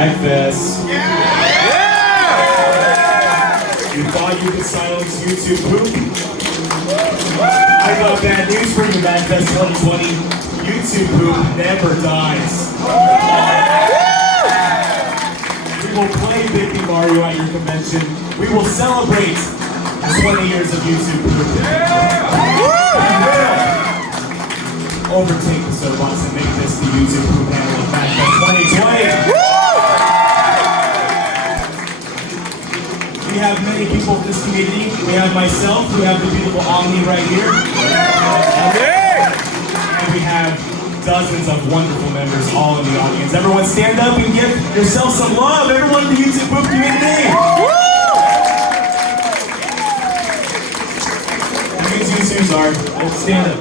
MAGFest. You thought you could silence YouTube poop? I got bad news for you, MAGFest 2020. YouTube poop never dies. We will play Big Mario at your convention. We will celebrate 20 years of YouTube poop. We will overtake the Soapbox and make this the YouTube poop panel of MAGFest 2020. We have many people in this community. We have myself, we have the beautiful Omknee right here. And we have dozens of wonderful members all in the audience. Everyone stand up and give yourself some love. Everyone in the YouTube poop community. You YouTubers are, stand up.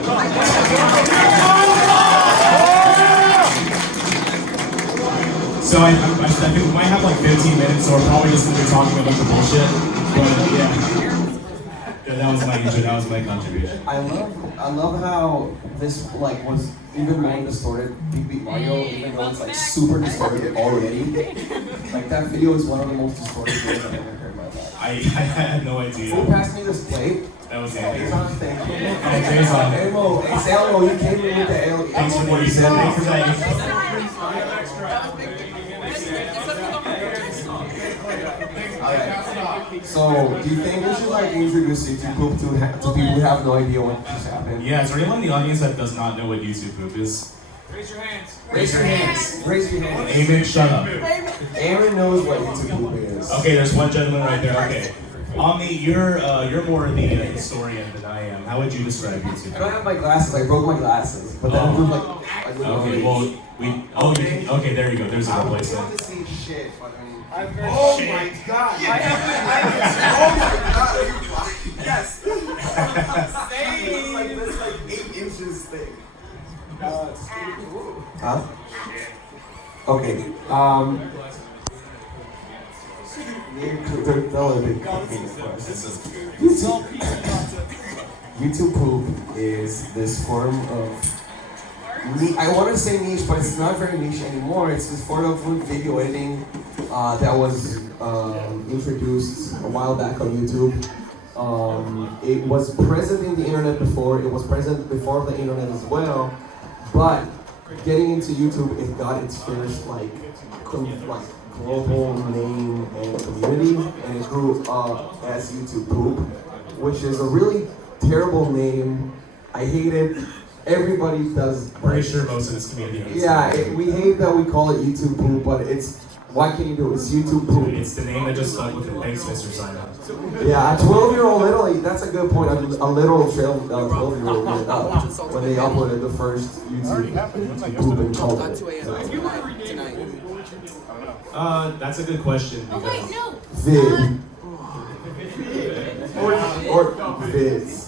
So I think we might have like 15 minutes, so we're probably just going to be talking a bunch of bullshit. But yeah, that was my intro. That was my contribution. I love how this like was even more distorted. Big Mario, even though it's like super distorted already. Like that video is one of the most distorted videos I've ever heard in my life. I had no idea. Who passed me this plate? That was Jason. Andy. Thank you. Oh, Jason. Elmo, hey Elmo, you came in with the Elmo. Thanks for what you said. Thanks for that. Alright. So, do you think we should like introduce YouTube poop to people who have no idea what just happened? Yeah, is there anyone in the audience that does not know what YouTube poop is? Raise your hands. Raise your hands. Raise your hands. Amen, shut up. Aaron knows what YouTube poop is. Okay, there's one gentleman right there. Okay. Omknee, you're more of the historian than I am. How would you describe YouTube? I don't have my glasses. I broke my glasses. But then I was like, okay, well, okay, there you go. There's a replacement. I want to see shit, but I mean. Oh my god! Oh my god! Are you lying? Yes. It's like this, like 8 inches thick. Huh? Okay. YouTube poop is this form of. I want to say niche, but it's not very niche anymore. It's this form of video editing that was introduced a while back on YouTube. It was present in the internet before. It was present before the internet as well. But getting into YouTube, it got its first like global name and community, and it grew up as YouTube Poop, which is a really terrible name. I hate it. Everybody does. Pretty sure most of this community hates it. We hate that we call it YouTube Poop, but it's, what can you do? It's YouTube Poop. It's the name that just stuck with it. Thanks, Mr. Simon. Yeah, a 12-year-old little, that's a good point. A little 12-year-old did up when they uploaded the first YouTube Poop and called it. That's a good question. Vid. Or vids.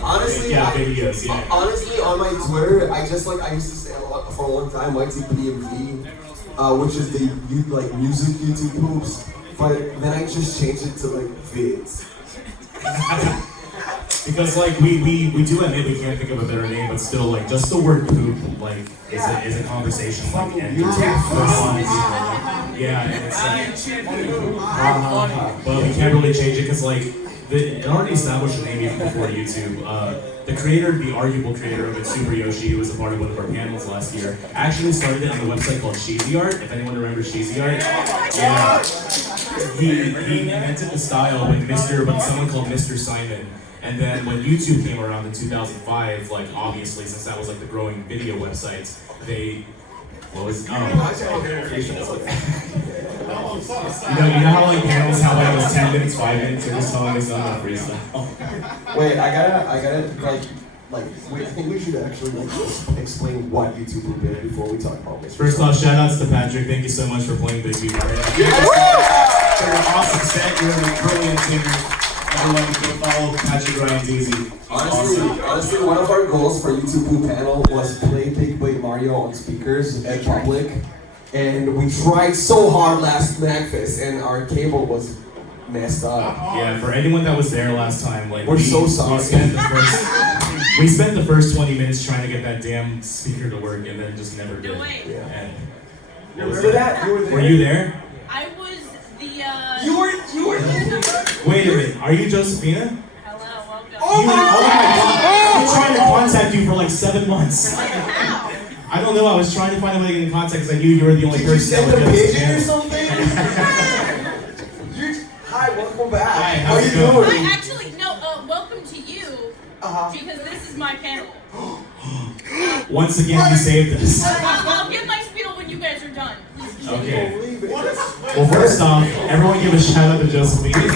Honestly, yeah, videos, yeah. Honestly, on my Twitter, I used to say for a long time YTPMV, which is the music YouTube poops, but then I just changed it to like vids. Because like we do admit we can't think of a better name, but still like just the word poop like is a conversation like and yeah, and it's like but we can't really change it because like it already established a name even before YouTube. The creator, the arguable creator of it, Super Yoshi, who was a part of one of our panels last year, actually started it on a website called Cheesy Art. If anyone remembers Cheesy Art, yeah, he invented the style with someone called Mr. Simon. And then when YouTube came around in 2005, like obviously since that was like the growing video websites, you know how like panels have like those 10 minutes, 5 minutes, and this song is not freestyle. Wait, I gotta wait, I think we should actually explain what YouTube Poop is before we talk about this. First off, shout outs to Patrick. Thank you so much for playing Big Beat. For your awesome set, you're a brilliant singer. Everyone go follow Patrick Ryan's easy. Honestly, one of our goals for YouTube Poop panel was play Big Boy Mario on speakers at public, and we tried so hard last MAGFest, and our cable was messed up. Yeah, for anyone that was there last time, like we're so sorry. We spent the first 20 minutes trying to get that damn speaker to work, and then just never did. Yeah. And Remember that? You were there. Were you there? I was the. You were. Wait a minute. Are you Josephina? Hello, welcome. Oh my God! I've been trying to contact you for like 7 months. How? I don't know. I was trying to find a way to get in contact because I knew you were the only Did you person send that a would pigeon or get this something? Hi, welcome back. Hi, How how's you it going? doing? Actually, no. Welcome to you. Because this is my panel. Once again, you saved us. I'll give my spiel when you guys are done. Please continue. Okay. Well, first off, everyone give a shout out to Josephina for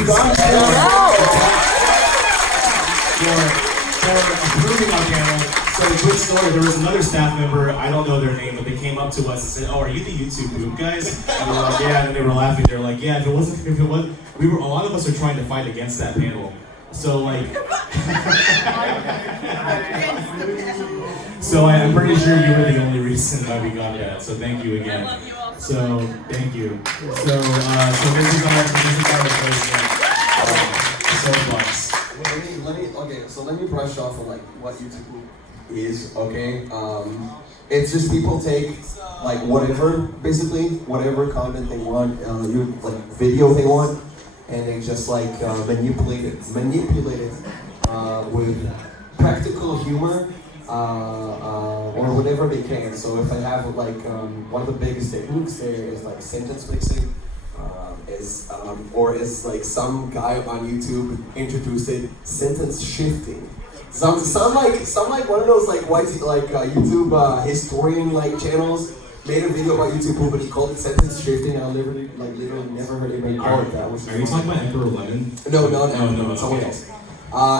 approving our panel. So, quick story, there was another staff member, I don't know their name, but they came up to us and said, "Oh, are you the YouTube Boom guys?" And we were like, "Yeah," and they were laughing. They were like, "Yeah, if it was, a lot of us are trying to fight against that panel." So, like, so I'm pretty sure you were the only reason why we got that. So thank you again. I love you all So thank you. So this is our president, Soapbox. Let me brush off on like what YouTube is, okay? It's just people take like whatever content they want, video they want, and they just like manipulate it with practical humor or whatever they can. So if I have like one of the biggest techniques there is like sentence mixing. Or is like some guy on YouTube introduced it, sentence shifting. Some like one of those like YouTube historian like channels made a video about YouTube, but he called it sentence shifting. And I literally never heard anybody call it that. Are you talking about Emperor Lemon? No, someone okay. else.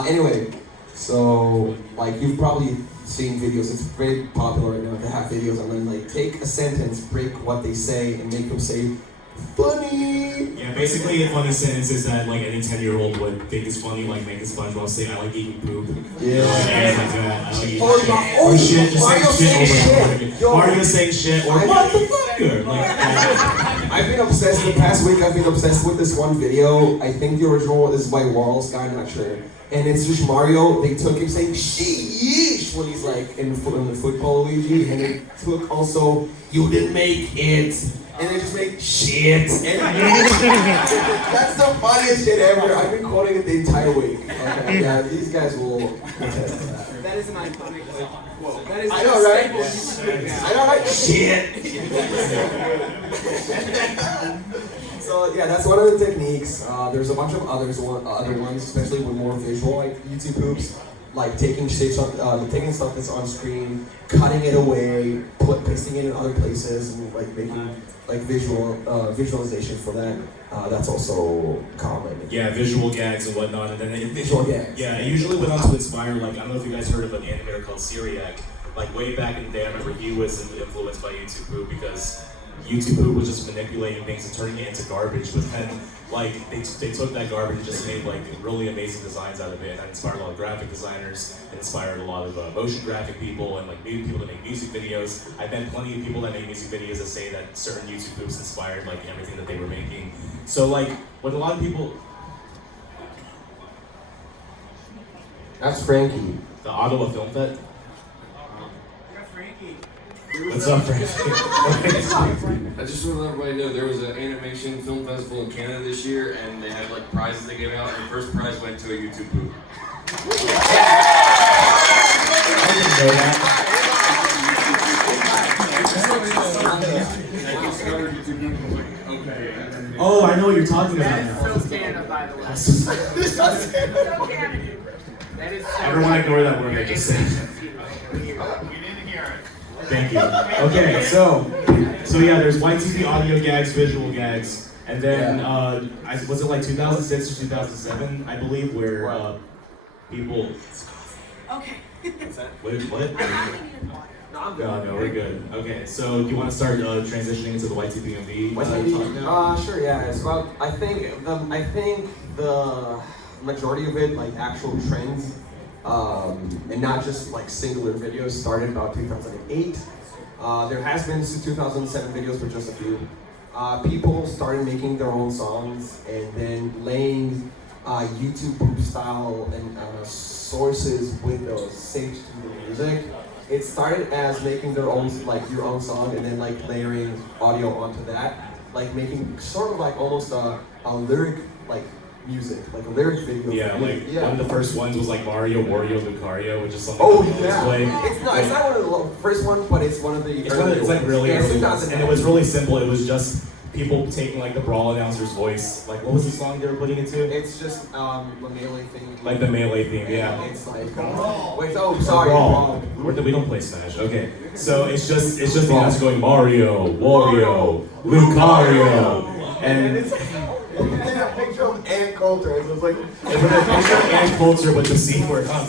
Anyway, so like you've probably seen videos. It's very popular right now to have videos and then like take a sentence, break what they say, and make them say funny. Yeah, basically a funny sentence is that like any 10-year-old would think is funny, like making SpongeBob say, "I like eating poop." Yeah. Like that. I like eating Or shit. Just Mario saying shit over and over shit. again. Yo. Mario saying shit or motherfucker. I've been obsessed the past week. I've been obsessed with this one video. I think the original is by Warles guy. I'm not sure. And it's just Mario. They took him saying "sheesh" when he's like in the football Luigi, and they took also "you didn't make it." And they just make shit. And that's the funniest shit ever. I've been quoting it the entire week. Okay, yeah, these guys will attest to that. That is an iconic quote. That is I know, right? Yeah. I know, right? Shit. So yeah, that's one of the techniques. There's a bunch of other ones, especially with more visual, like YouTube poops. Like taking stuff that's on screen, cutting it away, pasting it in other places, and like making like visualization for that. That's also common. Yeah, visual gags and whatnot, and then Visual gags. Yeah, it usually went on to inspire. Like, I don't know if you guys heard of an animator called Syriac. Like way back in the day, I remember he was influenced by YouTube Poop because YouTube Poop was just manipulating things and turning it into garbage. But then, like, they took that garbage and just made like really amazing designs out of it. And that inspired a lot of graphic designers. It inspired a lot of motion graphic people and like maybe people that make music videos. I've met plenty of people that make music videos that say that certain YouTube Poops inspired like everything that they were making. So like, when a lot of people, That's Frankie. the Ottawa Film Fest. What's up, Frankie? I just want to let everybody know there was an animation film festival in Canada this year, and they had like prizes they gave out, and the first prize went to a YouTube poop. I didn't know that. Oh, I know what you're talking about now. Phil's Canada, by the way. That is Everyone ignore that word I just said. Thank you. Okay, so yeah, there's YTP audio gags, visual gags, and then was it like 2006 or 2007, I believe, where people. Okay. What? No, we're good. Okay, so do you want to start transitioning into the YTPMV? Sure. Yeah. It's about. I think the majority of it, like actual trends, and not just like singular videos, started about 2008. There has been 2007 videos, but just a few. People started making their own songs and then laying YouTube poop style and sources with those synced to the music. it started as making their own, like your own song, and then like layering audio onto that, like making sort of like almost a lyric like music, like a lyric video. Yeah, like one of the first ones was like Mario, Wario, Lucario, which is something. Oh that yeah, way. it's not one of the first ones, but it's one of the. It's like really yeah, early ones, and it was really simple. It was just people taking like the Brawl announcer's voice. Like what was the song they were putting it to? It's just the melee thing. Like the melee theme, yeah. It's like wait, oh sorry. Brawl. We don't play Smash. Okay, so it's just the answer going Mario, Wario, Lucario, and it's a picture of Ann Coulter. It was like it's a picture of Ann Coulter with the C word on.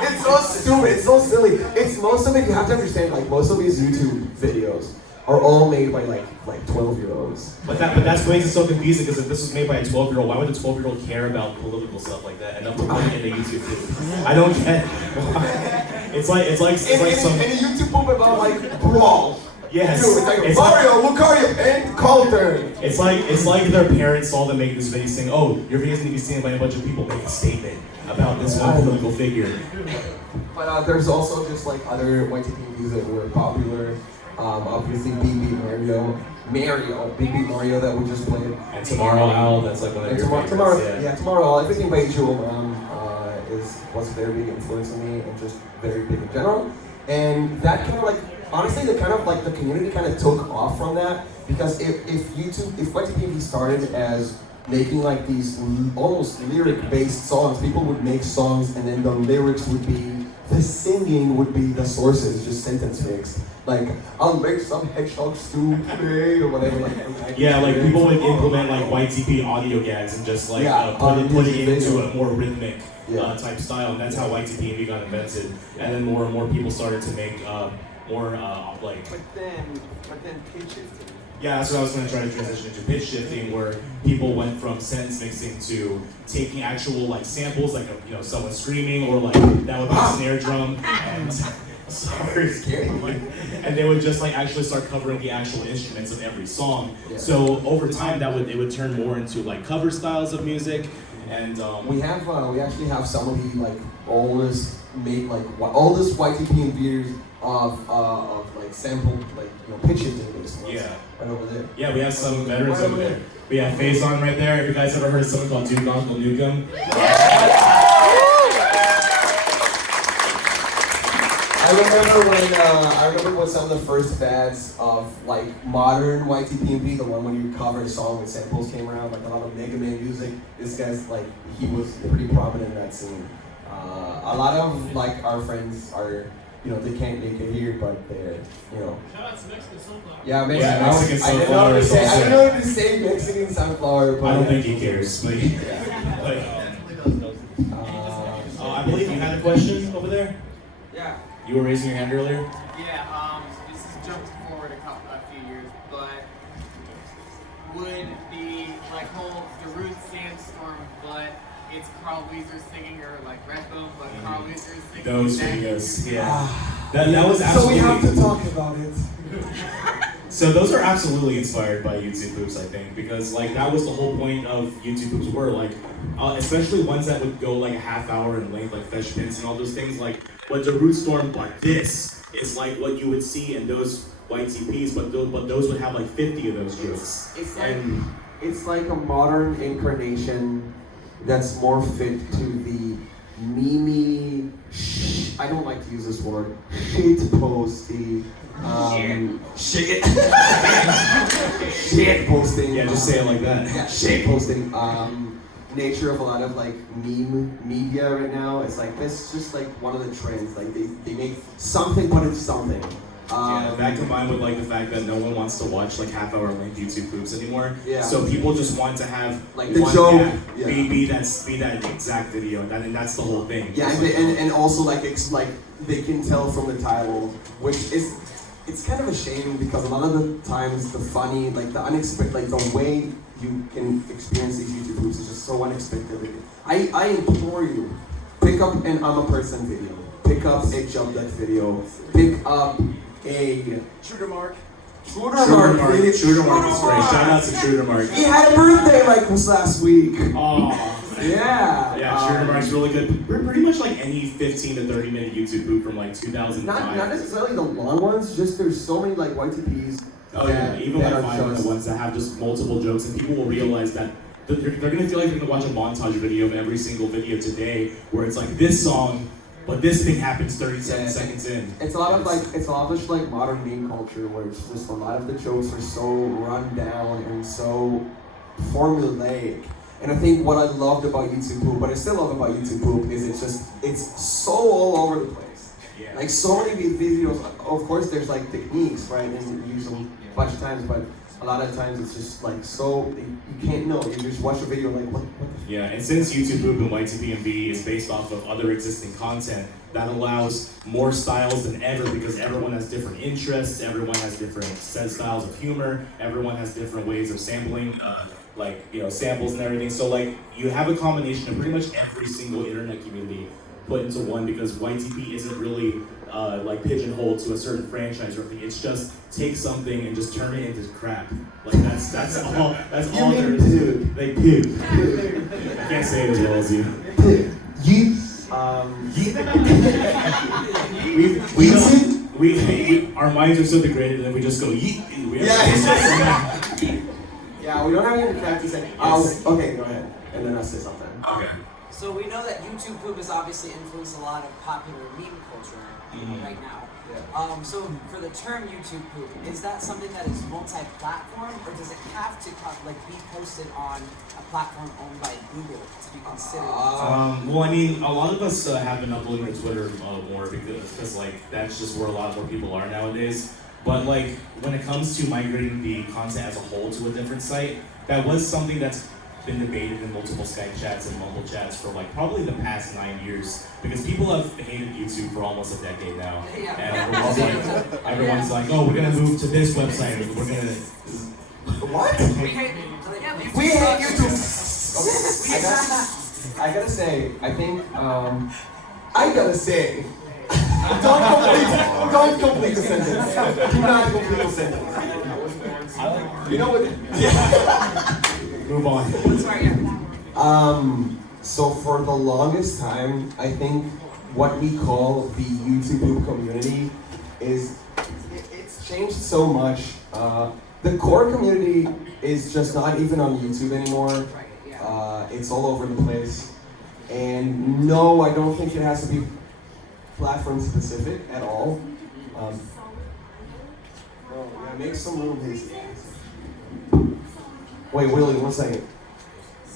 It's so stupid. It's so silly. It's most of it. You have to understand. Like most of these YouTube videos are all made by like 12-year-olds. But that's what makes it so confusing, because if this was made by a 12-year-old, why would a 12-year-old care about political stuff like that and upload it into YouTube too? I don't get why. It's like some. And a YouTube poop about like Brawl. Yes. Dude, it's like Mario, Lucario, and Coulter. It's like their parents saw them make this video saying, "Oh, your videos need to be seen by a bunch of people. Make a statement about this one political figure." But there's also just like other YTPMVs that were popular. Obviously, BB Mario that we just played. And Tomorrow Owl, that's like one of your favorites. Tomorrow Owl. Everything by Jewel was a very big influence on me, and just very big in general. And that kind of like, honestly, the community kind of took off from that, because if YTPMV started as making like these almost lyric-based songs, people would make songs and then the lyrics would be, the singing would be the sources, just sentence mixed. Like, I'll make some hedgehogs to play or whatever. Yeah, like people would implement like YTP audio gags and just like put it into a more rhythmic type style, and that's how YTPMV got invented. And then more and more people started to make more like. But then pitch shifting. Yeah, that's what I was going to try to transition into, pitch shifting, where people went from sentence mixing to taking actual like samples, like someone screaming, or like that would be a snare drum, and sorry, scary. And they would just like actually start covering the actual instruments of every song. Yeah. So over time, it would turn more into like cover styles of music, and we actually have some of the like oldest YTPMVs of like sample like pitch shifting based ones. Yeah. Right over there. Yeah, we have some veterans over there. We have Phase On right there. Have you guys ever heard of something called Duke Uncle Nukem? I remember when some of the first fads of like modern YTPMV, the one when you cover a song with samples came around, like a lot of Mega Man music. This guy's like, he was pretty prominent in that scene. A lot of like our friends are, they can't make it here, but they're, Shout out to Mexican Sunflower. Yeah, Mexican I Sunflower. I didn't know if to say Mexican Sunflower, but I don't think he cares. But, I believe you had a question over there. Yeah. You were raising your hand earlier. Yeah. This has jumped forward a few years, but would the Roots Sandstorm, but it's Carl Weezer singing, or like Red Bone, but Carl Weezer is singing. Those videos, yeah. That was absolutely. So we have to talk about it. So those are absolutely inspired by YouTube Poops, I think, because like that was the whole point of YouTube Poops were like, especially ones that would go like a half hour in length, like Fesh Pins and all those things. Like what the Root Storm, but this is like what you would see in those YTPs, but those would have like 50 of those jokes. It's like a modern incarnation that's more fit to the meme. I don't like to use this word. Shit posty. Shit posting. Yeah, just say it like that. Yeah, shit posting. Nature of a lot of like meme media right now. It's like that's just like one of the trends. Like they make something, but it's something. That combined with like the fact that no one wants to watch like half-hour length YouTube Poops anymore. Yeah. So people just want to have like the joke. Be that exact video, and that's the whole thing. Yeah, and also like they can tell from the title, which is. It's kind of a shame because a lot of the times the funny, like the unexpected, like the way you can experience these YouTube Poops is just so unexpected. I implore you, pick up an I'm a Person video, pick up a Jump Deck video, pick up a Shooter Mark. Shooter Mark is great. Shout out to Shooter Mark. He had a birthday like last week. Oh, Yeah. Yeah, Sugar Mark's really good. We're pretty much like any 15 to 30 minute YouTube poop from like 2005. Not necessarily the long ones, just there's so many like YTPs. Oh yeah, even that like are 5 minute ones that have just multiple jokes, and people will realize that they're gonna feel like they're gonna watch a montage video of every single video today, where it's like this song, but this thing happens 37 seconds in. It's a lot of just like modern meme culture where it's just a lot of the jokes are so run down and so formulaic. And I think what I loved about YouTube Poop, what I still love about YouTube Poop, is it's so all over the place. Yeah. Like so many videos, of course there's like techniques, right? And you use them a bunch of times, but a lot of times it's just like so, you can't know. You just watch a video like, what Yeah, and since YouTube Poop and YTPMV is based off of other existing content, that allows more styles than ever because everyone has different interests, everyone has different styles of humor, everyone has different ways of sampling, samples and everything. So like, you have a combination of pretty much every single internet community put into one because YTP isn't really like pigeonholed to a certain franchise or anything. It's just take something and just turn it into crap. Like that's all there is to it. They poop. I can't say it as well as you. Our minds are so degraded that we just go yeet. Yeah, we don't have any facts to say. Okay, go ahead, and then I'll say something. Okay. So we know that YouTube Poop has obviously influenced a lot of popular meme culture right now. Yeah. So for the term YouTube Poop, is that something that is multi-platform, or does it have to be posted on a platform owned by Google to be considered? Well, I mean, a lot of us have been uploading to Twitter more because like that's just where a lot more people are nowadays. But like when it comes to migrating the content as a whole to a different site, that was something that's been debated in multiple Skype chats and Mumble chats for like probably the past 9 years because people have hated YouTube for almost a decade now. Yeah. And everyone's like, oh, we're gonna move to this website. We're gonna. What? We hate YouTube. I gotta say, I think, don't complete the sentence. Do not complete the sentence. You know what? Move on. So for the longest time, I think what we call the YouTube community it's changed so much. The core community is just not even on YouTube anymore. It's all over the place. And no, I don't think it has to be platform specific at all. Make some room, please. Wait, Willie, 1 second.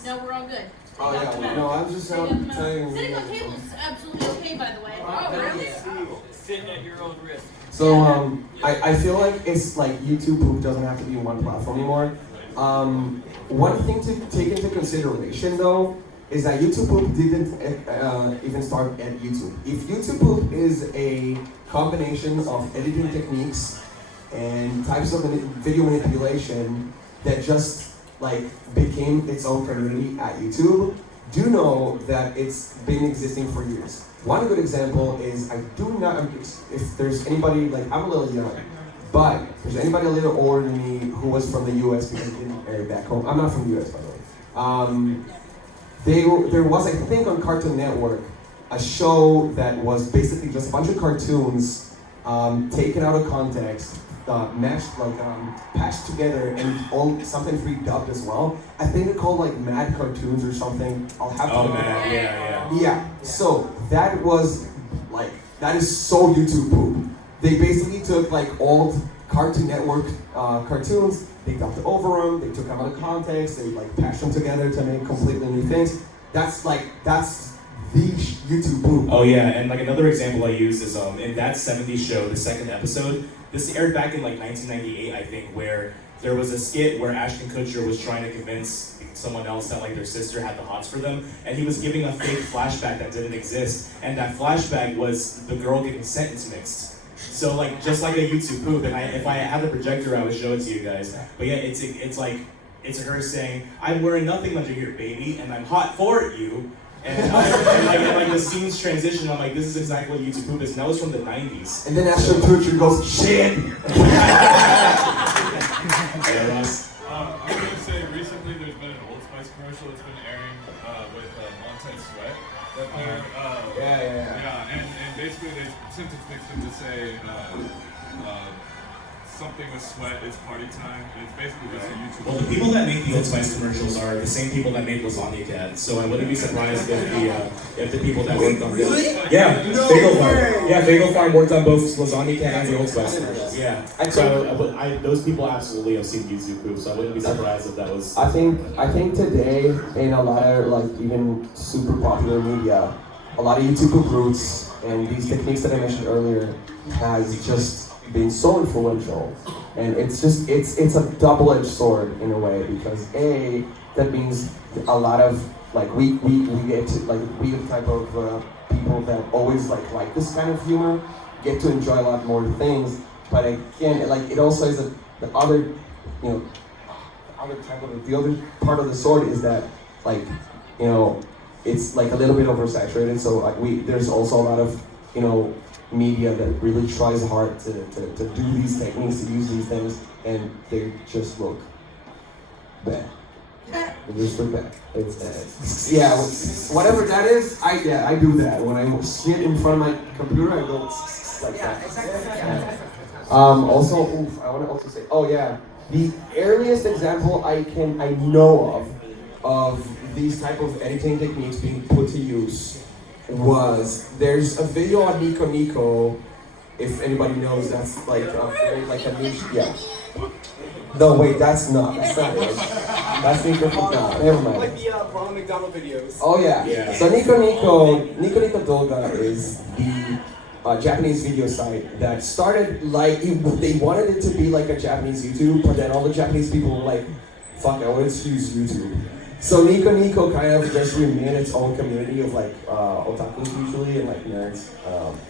No, we're all good. Oh yeah, no, I'm just telling you. Sitting on table is absolutely okay, by the way. Oh, really? Sitting at your own risk. So I feel like it's like YouTube Poop doesn't have to be one platform anymore. One thing to take into consideration though is that YouTube Poop didn't even start at YouTube. If YouTube Poop is a combination of editing techniques and types of video manipulation that just like became its own community at YouTube, do know that it's been existing for years. One good example is if there's anybody, like I'm a little young, but if there's anybody a little older than me who was from the US because it didn't air back home. I'm not from the US, by the way. There was, I think, on Cartoon Network, a show that was basically just a bunch of cartoons taken out of context, patched together, and all something redubbed as well. I think they're called like Mad Cartoons or something. I'll have to. Oh man, yeah. Yeah. So that is so YouTube Poop. They basically took like old Cartoon Network cartoons. They dubbed over them, they took them out of context, they like patched them together to make completely new things. That's the YouTube Poop. Oh yeah, and like another example I used is in that 70s show, the second episode, this aired back in like 1998, I think, where there was a skit where Ashton Kutcher was trying to convince someone else that like their sister had the hots for them, and he was giving a fake flashback that didn't exist, and that flashback was the girl getting sentence mixed. So like just like a YouTube Poop, and if I had the projector, I would show it to you guys. But yeah, it's her saying, "I'm wearing nothing under here, baby, and I'm hot for you." And like the scenes transition, I'm like, this is exactly what YouTube Poop is. And that was from the 90s. And then Ashton Kutcher goes, shit. Hey, Ross. I'm gonna say recently there's been an Old Spice commercial that's been airing with Montez Sweat. That they're, Yeah. and basically they attempted to fix them to say something with sweat, it's party time. It's basically just a YouTube. Well, the people that make the Old Spice commercials are the same people that made Lasagna Cat, so I wouldn't be surprised if the people that worked on this. Yeah, Bagel Farm. Yeah, Bagel Farm worked on both Lasagna Cat and the Old Spice commercials. Yeah, those people absolutely have seen YouTube Poop, so I wouldn't be surprised if that was. I think today in a lot of like even super popular media, a lot of YouTube Poop roots and these techniques that I mentioned earlier has just been so influential, and it's a double-edged sword in a way, because that means a lot of like we get to, like we the type of people that always like this kind of humor get to enjoy a lot more things, but again like it also is the other the other part of the sword is that like it's like a little bit oversaturated, so like there's also a lot of media that really tries hard to do these techniques, to use these things, and they just look bad. They just look bad. Yeah, whatever that is, I do that. When I sit in front of my computer, I go like that. Exactly. Yeah. Also, I want to also say, the earliest example I know of these type of editing techniques being put to use there's a video on Nico Nico, if anybody knows, that's like a niche, yeah. No, wait, that's not it. That's Nico Nico, never mind. Like the Ronald McDonald videos. Oh yeah. So Nico Nico Doga is the Japanese video site that started like, they wanted it to be like a Japanese YouTube, but then all the Japanese people were like, fuck, I want to use YouTube. So Nico Nico kind of just remained its own community of like otakus usually and like nerds.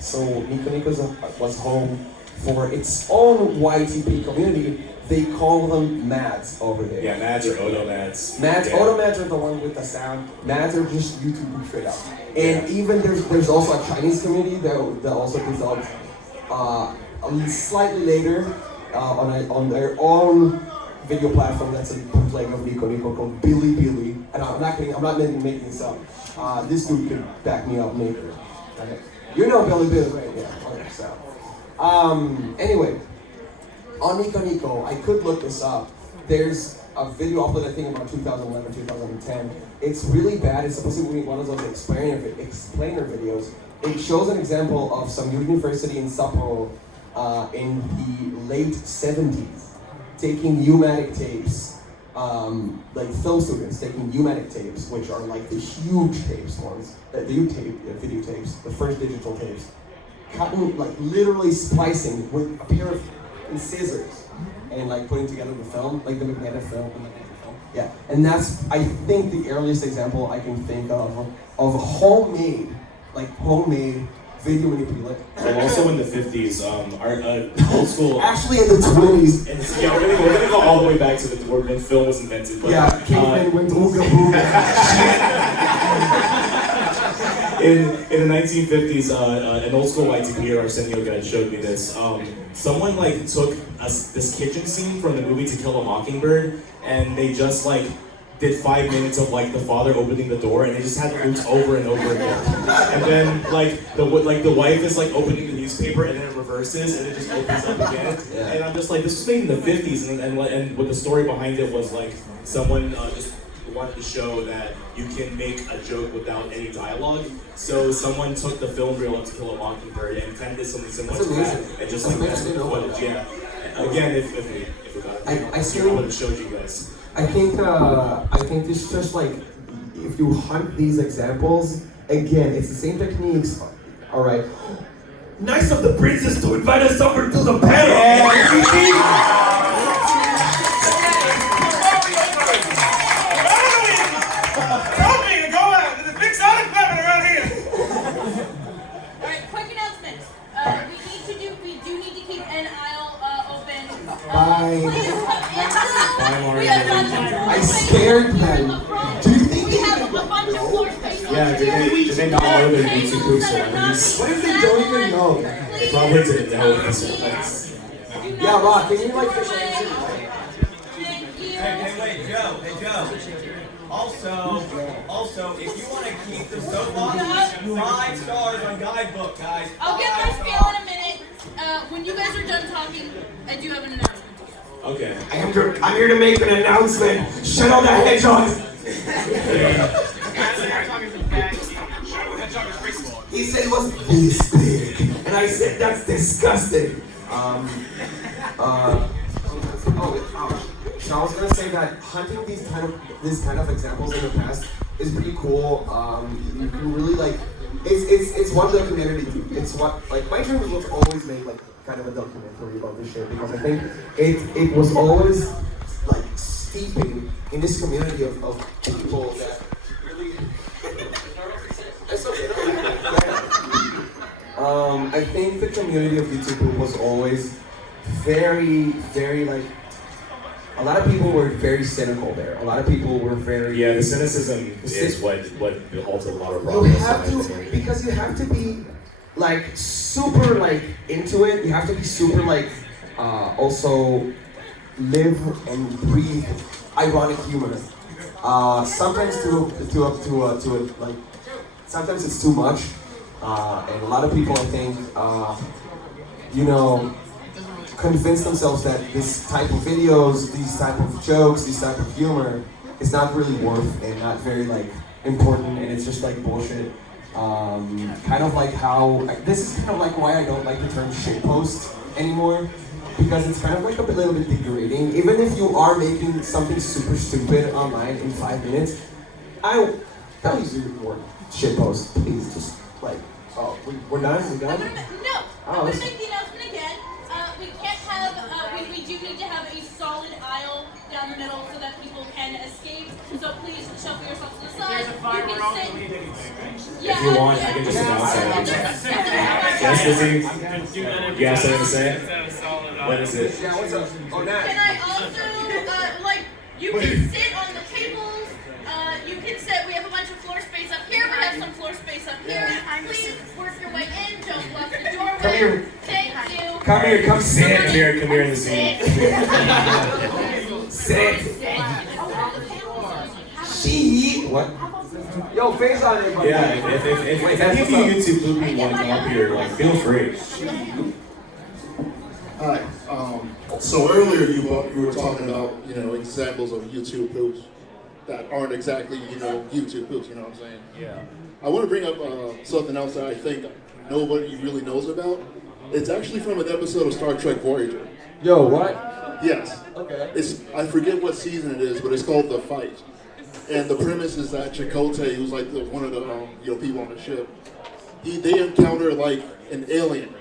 So Nico Nico was home for its own YTP community. They call them Mads over there. Yeah, Mads or Odo Mads. Odo-Mads are the one with the sound. Mads are just YouTube straight up. And even there's also a Chinese community that also developed slightly later on their own video platform that's a bootleg of Nico Nico called Billy Billy. And I'm not kidding, I'm not making this up. This dude could back me up later. Okay. You know Billy Billy, right? Yeah. Okay, so. Anyway, on Nico Nico, I could look this up. There's a video upload, I think about 2011, 2010. It's really bad. It's supposed to be one of those explainer videos. It shows an example of some university in Sapporo in the late 70s. Taking U-matic tapes, like film students taking U-matic tapes, which are like the huge tapes ones, the video tapes, the first digital tapes, cutting, like literally splicing with a pair of scissors, and like putting together the film, like the magnetic film. Yeah, and that's, I think, the earliest example I can think of homemade video manipulation. And also in the 50s, our old school. Actually, in the 20s. And, yeah, we're gonna go all the way back to when film was invented. But, yeah, cavemen went ooga booga. In the 1950s, an old school YTP Arsenio guy showed me this. Someone like took this kitchen scene from the movie To Kill a Mockingbird, and they just like did 5 minutes of like the father opening the door, and they just had loops over and over again. And then the wife is like opening the newspaper, and then it reverses, and it just opens up again. Yeah. And I'm just like, this was made in the 50s, and what the story behind it was like someone just wanted to show that you can make a joke without any dialogue. So someone took the film reel of To Kill a Mockingbird and kind of did something similar to that, and just like messed with the footage. Yeah. Again, if we got it, I would have showed you guys. I think it's just like, if you hunt these examples, again, it's the same techniques. All right. Nice of the princess to invite us over to the panel. I scared them. Do you think we have a bunch of floor space? Yeah, did they not know their YouTube Poop celebrities? What if they don't even know? They probably didn't know the celebrities. Yeah, Rock, can you like Thank you. Hey, wait, Joe. Hey, Joe. Also, if you want to keep the soapbox, 5 stars on guidebook, guys. I'll get my spiel in a minute. When you guys are done talking, I do have an announcement to give. Okay. I'm here to make an announcement. Shut all the hedgehogs. He said it was this big, and I said that's disgusting. So I was gonna say that hunting these kind of examples in the past is pretty cool. You can really like, it's what the community do. It's what, like, my dream was to always make like kind of a documentary about this shit, because I think it was always like steeping in this community of people that really. That's okay. I think the community of YouTube was always very, very like. A lot of people were very cynical there. A lot of people were very. Yeah, the cynicism is what halted a lot of You progress. have to, because you have to be like super like into it. You have to be super like also live and breathe ironic humor. Sometimes to like sometimes it's too much, and a lot of people I think convince themselves that this type of videos, these type of jokes, this type of humor is not really worth and not very like important, and it's just like bullshit. Kind of like how this is kind of like why I don't like the term shitpost anymore, because it's kind of like a little bit degrading. Even if you are making something super stupid online in 5 minutes, don't use the word shitpost, please. Just like, we're done. I'm gonna make the announcement again. We can't have, we do need to have a solid aisle down the middle so that people can escape. So please shuffle yourself to the side. There's a fire, you we're can all sit. going to be right? Yeah, If you want, I can just announce it. Yes, Lizzie? You have something to say? What is it? Yeah, what's up? Oh, Nat. Can I also, you can sit on the tables. You can sit, we have a bunch of floor space up here. We have some floor space up here. Please work your way in. Don't block the doorway. Come here. Thank you. Come here, come sit. Come here in the seat. Sit. She. What? Yo, face on it, buddy. Yeah, if any of you YouTube movie want to come up here, like, feel free. Hi. So earlier you were talking about examples of YouTube poops that aren't exactly YouTube poops. You know what I'm saying? Yeah. I want to bring up something else that I think nobody really knows about. It's actually from an episode of Star Trek Voyager. Yo, what? Yes. Okay. I forget what season it is, but it's called The Fight. And the premise is that Chakotay, who's like one of the people on the ship, they encounter like an alien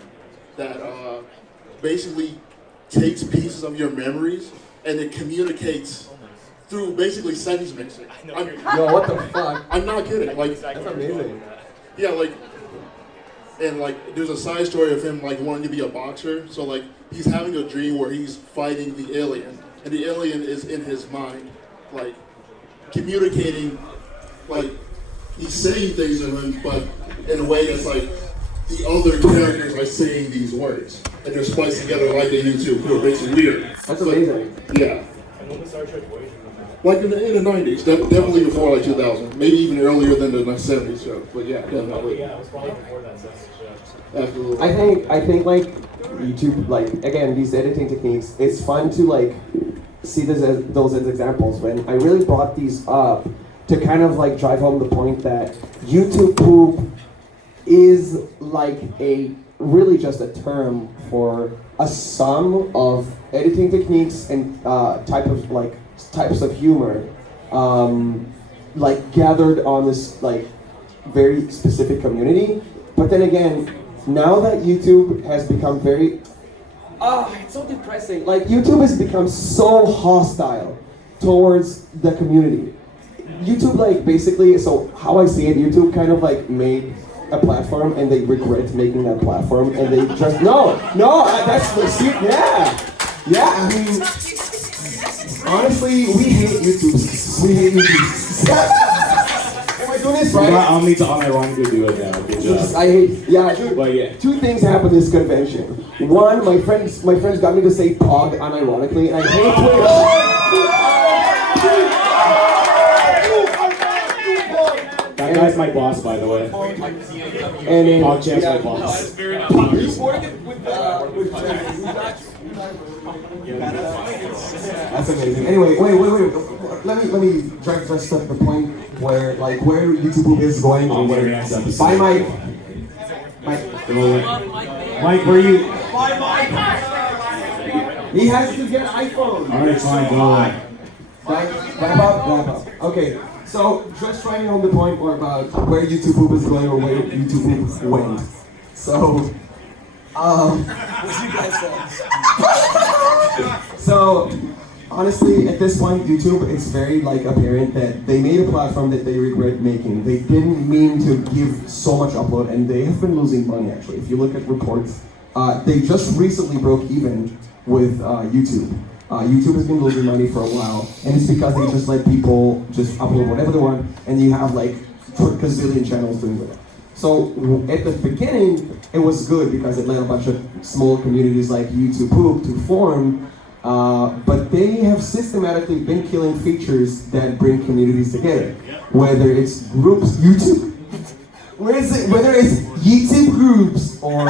that basically takes pieces of your memories and it communicates through basically sentence mixing. Yo, what the fuck? I'm not kidding. Like, that's amazing. Yeah, like, and like, there's a side story of him like wanting to be a boxer. So like, he's having a dream where he's fighting the alien, and the alien is in his mind, like, communicating, like, he's saying things to him, but in a way that's like, the other characters are saying these words, and they're spliced together like they YouTube group. It's weird. That's amazing. Yeah. And when was Star Trek Voyager? Like in the 90s, definitely before like 2000, maybe even earlier than the 70s show. But yeah, definitely. Yeah, it was probably before that 70s show. Absolutely. I think like YouTube, like again, these editing techniques, it's fun to like see those as examples. When I really brought these up to kind of like drive home the point that YouTube poop is like really just a term for a sum of editing techniques and types of humor, like gathered on this like very specific community. But then again, now that YouTube has become very, it's so depressing. Like YouTube has become so hostile towards the community. YouTube like basically, so how I see it, YouTube kind of like made a platform and they regret making that platform and they just, that's I mean, honestly, we hate YouTube. We hate YouTube. Am I doing this right? I'll need to unironically do it now. Good job. I hate, But yeah. Two things happened this convention. One, my friends got me to say POG unironically, and I hate Twitch. That guy's my boss, by the way. And then, Jack's my boss. That's amazing. Anyway, wait. Let me try to set the point where YouTube is going. Oh, what are we next episode? By my Mike, where are you? He has to get an iPhone. Alright, fine, go on. Wrap up. Okay, so just trying to hold the point about where YouTube Poop is going or where YouTube Poop went. So, What you guys say? So, honestly, at this point, YouTube, it's very apparent that they made a platform that they regret making. They didn't mean to give so much upload, and they have been losing money, actually. If you look at reports, they just recently broke even with YouTube. YouTube has been losing money for a while, and it's because they just let people just upload whatever they want, and you have gazillion channels doing it. So at the beginning, it was good because it let a bunch of small communities like YouTube Poop to form, but they have systematically been killing features that bring communities together. Whether it's groups, YouTube, whether it's YouTube groups or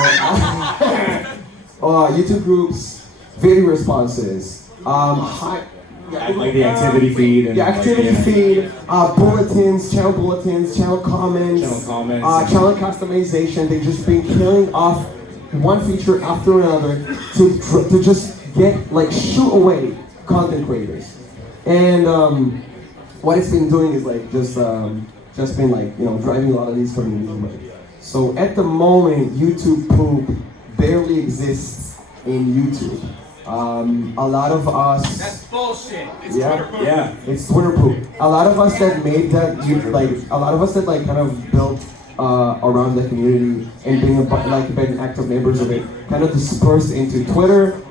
YouTube groups, video responses, like the activity feed. And activity feed, bulletins, channel comments, channel customization. They've just been killing off one feature after another to just get shoo away content creators. And what it's been doing is just been driving a lot of these communities away. So at the moment, YouTube Poop barely exists in YouTube. A lot of us. That's bullshit. It's Yeah, Twitter poop. yeah, it's Twitter Poop. A lot of us that made that, a lot of us that kind of built around the community and been active members of it, kind of dispersed into Twitter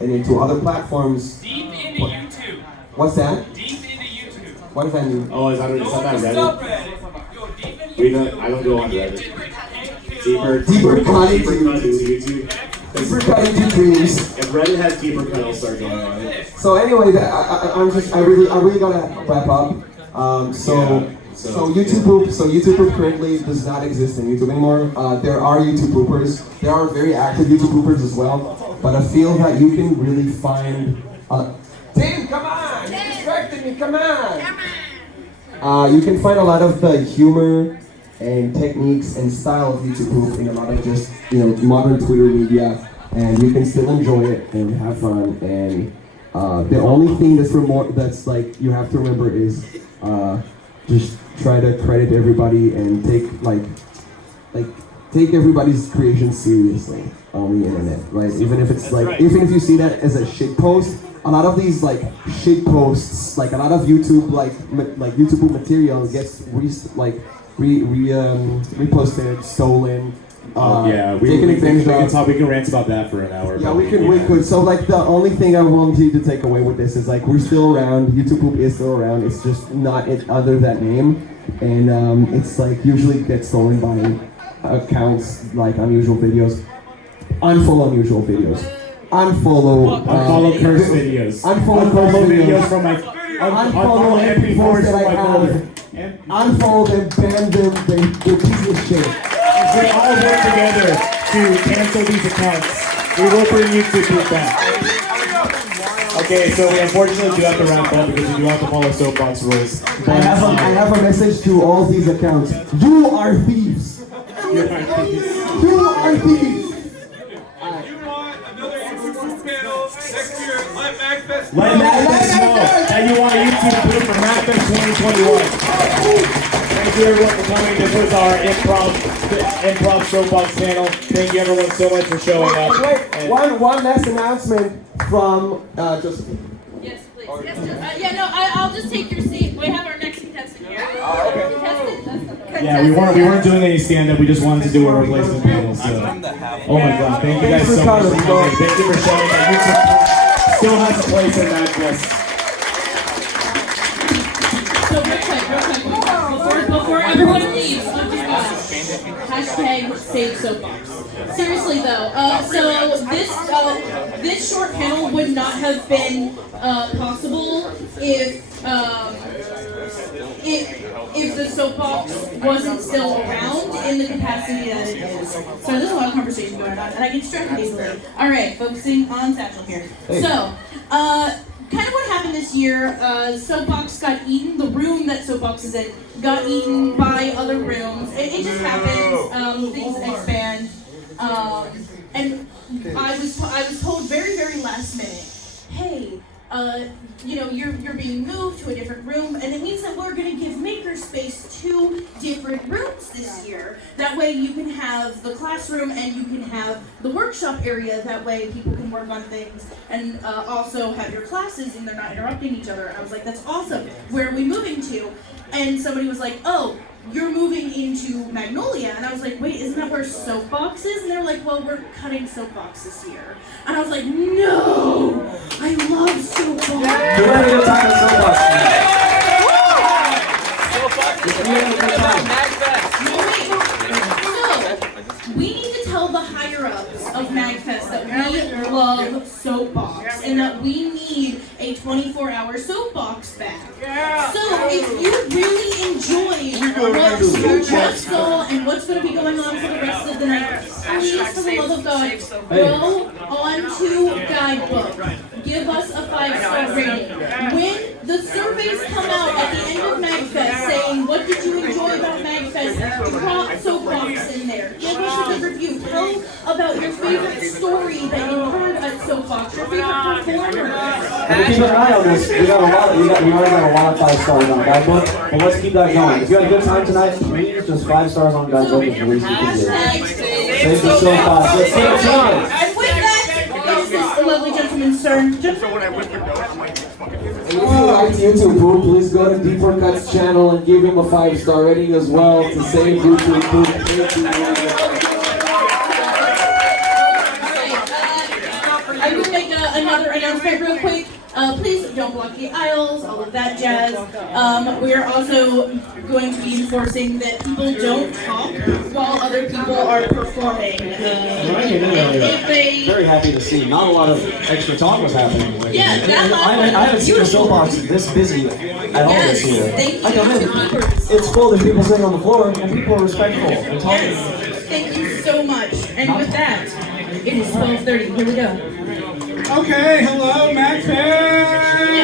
and into other platforms. Deep into YouTube. What's that? Deep into YouTube. What does that mean? Oh, is that Reddit? I don't go on Reddit. Deeper cut into YouTube. Deeper cut into dreams. If Reddit has deeper cut, I'll start going on it. So anyway, I really gotta wrap up. So YouTube Poop currently does not exist in YouTube anymore. There are YouTube Poopers. There are very active YouTube Poopers as well. But I feel that you can really find. Tim, come on! You distracted me. Come on! You can find a lot of the humor and techniques and style of YouTube Poop in a lot of just modern Twitter media, and you can still enjoy it and have fun. And the only thing that's you have to remember is just try to credit everybody and take everybody's creation seriously on the internet, right? Even if it's even if you see that as a shit post, a lot of these shit posts, a lot of YouTube YouTube material gets reposted, stolen. Taken advantage of. We can rant about that for an hour. Yeah, we could. So the only thing I want you to take away with this is we're still around. YouTube Poop is still around. It's just not under that name, and it's usually gets stolen by accounts like Unusual Videos. Unfollow Unusual Videos. Unfollow cursed videos. Unfollow cursed videos from my. Unfollow MP4s that I have. Unfollow them, ban them. They're pieces of shit. We all work together to cancel these accounts. We will bring YouTube Poop back. Okay, so we unfortunately do have to wrap up because we do have to follow Soapbox rules. I have a message to all these accounts. You are thieves. You are thieves. Let MAGFest know that you want a YouTube Poop for MAGFest 2021. Thank you everyone for coming. This was our improv Soapbox panel. Thank you everyone so much for showing up. Wait, one last announcement from Josephina. Yes, please. I'll just take your seat. We have our next contestant here. Contestant. Yeah, we weren't doing any stand-up. We just wanted to do a replacement panel. So. Oh my God! Thank you guys so much for coming. Thank you for showing that YouTube still has a place in MAGFest. So real quick, before everyone leaves, hashtag SaveSoapbox. Seriously though, so this short panel would not have been possible if if the soapbox wasn't still around in the capacity that it is. So there's a lot of conversation going on, and I get distracted easily. All right, focusing on Satchel here. Hey. So, kind of what happened this year, Soapbox got eaten. The room that Soapbox is in got eaten by other rooms. It just happens. Things expand. And I was told very, very last minute, hey, you're being moved to a different room, and it means that we're going to give Makerspace 2 different rooms this year. That way you can have the classroom and you can have the workshop area. That way people can work on things and also have your classes and they're not interrupting each other. I was like, that's awesome. Where are we moving to? And somebody was like, oh, you're moving into Magnolia. And I was like, wait, isn't that where Soapbox is? And they were like, well, we're cutting Soapbox this year. And I was like, no, I love Soapbox. You're having a good time at Soapbox. You're having a good time. So, we need to tell the higher-ups of MAGFest that we love Soapbox and that we need a 24-hour Soapbox back. So, if you really enjoyed what you just saw and what's going to be going on for the rest of the night, please, for the love of God, go onto Guidebook. Give us a 5-star rating. When the surveys come out at the end of MAGFest saying, what did you enjoy about MAGFest, drop Soapbox in there. Give us a good review. Tell about your favorite story that you heard at Soapbox, your favorite performer. And keep an eye on this. We already got a lot of 5 stars on Guidebook, but let's keep that going. If you had a good time tonight, please just 5 stars on Guidebook is the least you can do. Save the Soapbox. Let's keep it going. And with that, this is the lovely gentleman, sir. And if you like YouTube Poop, please go to Deeper Cuts channel and give him a 5-star rating as well to save YouTube Poop. Thank you. I'm going to make another announcement real quick. Please don't block the aisles, all of that jazz. We are also going to be enforcing that people don't talk while other people are performing. If they... Very happy to see. Not a lot of extra talk was happening. Yeah, that last I haven't seen a Soapbox this busy at all this year. Thank you. I come in, it's full, there's people sitting on the floor, and people are respectful and talking. Yes, thank you so much. And with that, it is 12:30. Here we go. Okay, hello, MAGFest!